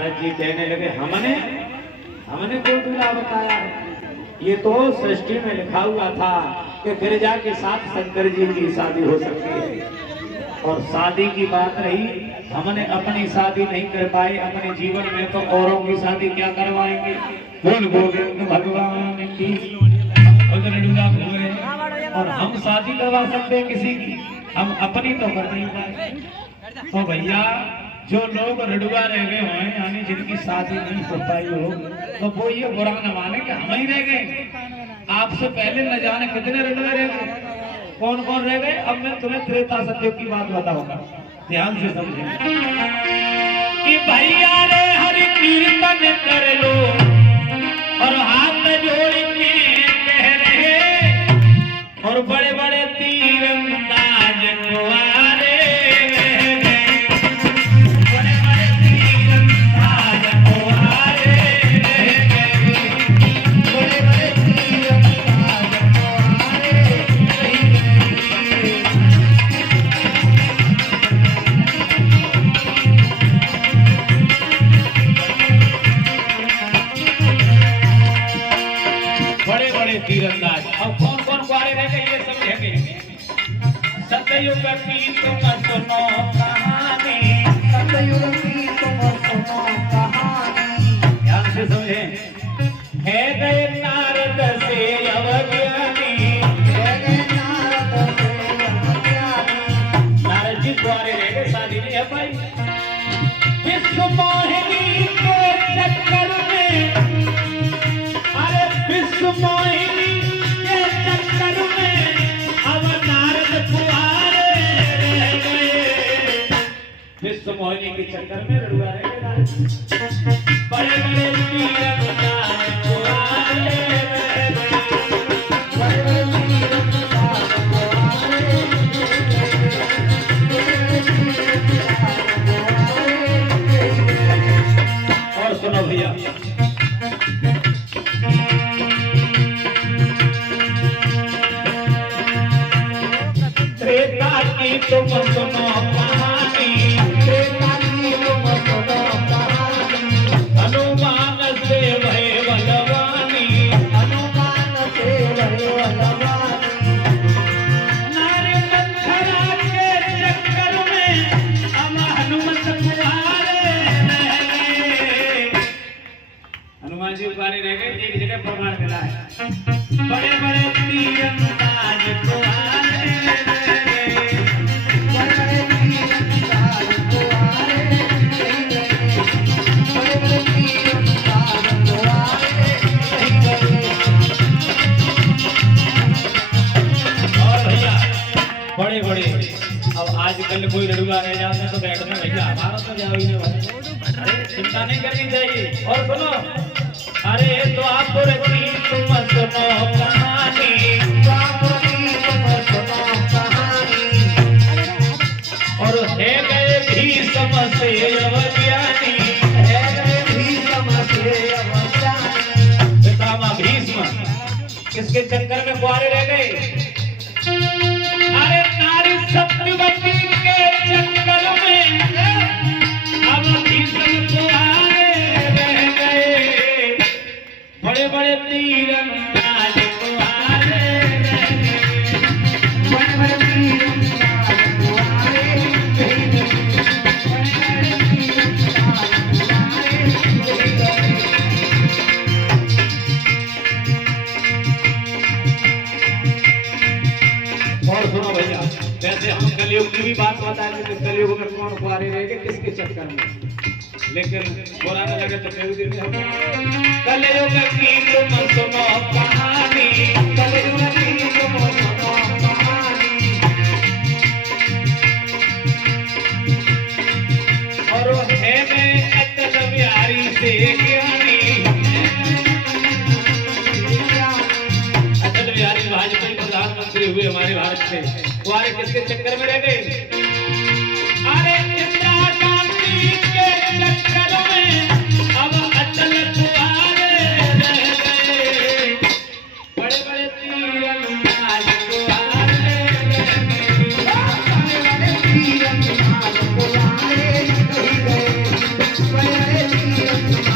नारद जी कहने लगे हमने क्यों दूल्हा बताया है? ये तो सृष्टि में लिखा हुआ था कि गिरिजा के साथ शंकर जी की शादी हो सकती है। और शादी की बात रही, हमने अपनी शादी नहीं कर पाए अपने जीवन में, तो औरों की शादी क्या करवाएंगे? बोल गोविंद भगवान की। और हम शादी करवा सकते हैं किसी की, हम अपनी तो कर नहीं पाए। तो भैया जो लोग रडुआ रह गए हैं, यानी जिनकी शादी नहीं हो पाई हो, तो वो ये बुरा न माने कि हम ही रह गए। आपसे पहले न जाने कितने रडुए रह गए, कौन कौन रह गए। अब मैं तुम्हें त्रेता सत्युग की बात बताऊंगा, ध्यान से समझें। कि भैया रे हरि कीर्तन कर लो और हाथ जोड़ के कह रहे, और बड़े बड़े तीरंदाज कुंवारे, बड़े बड़े तीरंदाज कुंवारे, बड़े बड़े तीरंदाज तीरंदाज। और कौन कौन कुआरे रह गए ये समझेंगे। सतयुग की तुम सुनो कहानी, सतयुग की तुम सुनो कहानी, ध्यान से समझें। है गए नारद से अवज्ञानी, है गए नारद से अवज्ञानी। नारद जी कुआरे रह गए, शादी नहीं है भाई। विश्व मोहिनी के चक्कर में, अरे विश्व मोहिनी विश्व मोहिनी के चक्कर में रडुआ रह गए। बड़े बड़े तीरंदाज कुंवारे, बड़े बड़े तीरंदाज कुंवारे, और सुनो भैया, त्रेता की तुम सुनो कहानी, त्रेता की तुम सुनो कहानी। हनुमान से भय बलवानी, हनुमान से भय बलवानी। नारी मंथरा के चक्कर में हम हनुमत कुंवारे रह गए। हनुमान जी कुंवारे रह गए, एक जगह प्रमाण मिला है। बड़े बड़े तीरंदाज कुंवारे, बड़े बड़े। अब आजकल कोई रडुआ रह जाते हैं तो बैठने भैया हमारा तो जाओ ही नहीं भाई। अरे चिंता नहीं करनी चाहिए। और सुनो, अरे तो आप रखी तुम सुनो कहानी, तुम सुनो कहानी। और है गए भीष्म से अवज्ञानी, है गए भीष्म से अवज्ञानी। पितामह भीष्म किसके चक्कर में कुंवारे रह गए? अरे नारी सत्यवती के चक्कर में अब भीष्म कुंवारे रह गए। बड़े बड़े तीरंदाज कुंवारे रह गए, बड़े बड़े तीरंदाज कुंवारे रह गए, बड़े बड़े तीरंदाज कुंवारे रह गए। और सुनो भैया, वैसे हम कलयुग की भी बात बताएंगे कि कलयुग में कौन कुंवारे रह गए किसके चक्कर में, लेकिन बुरा न लगे तो कलयुग की तुम सुनो कहानी, कलयुग की तुम सुनो कहानी। और है मैं अटल बिहारी से ज्ञानी, अटल बिहारी वाजपेयी प्रधानमंत्री हुए हमारे भारत से, कुंवारे किसके चक्कर में रह गए? अरे इंदिरा गांधी के चक्कर में अब अटल कुंवारे रह गए। बड़े बड़े तीरंदाज कुंवारे रह गए, बड़े बड़े तीरंदाज कुंवारे रह गए, बड़े बड़े रे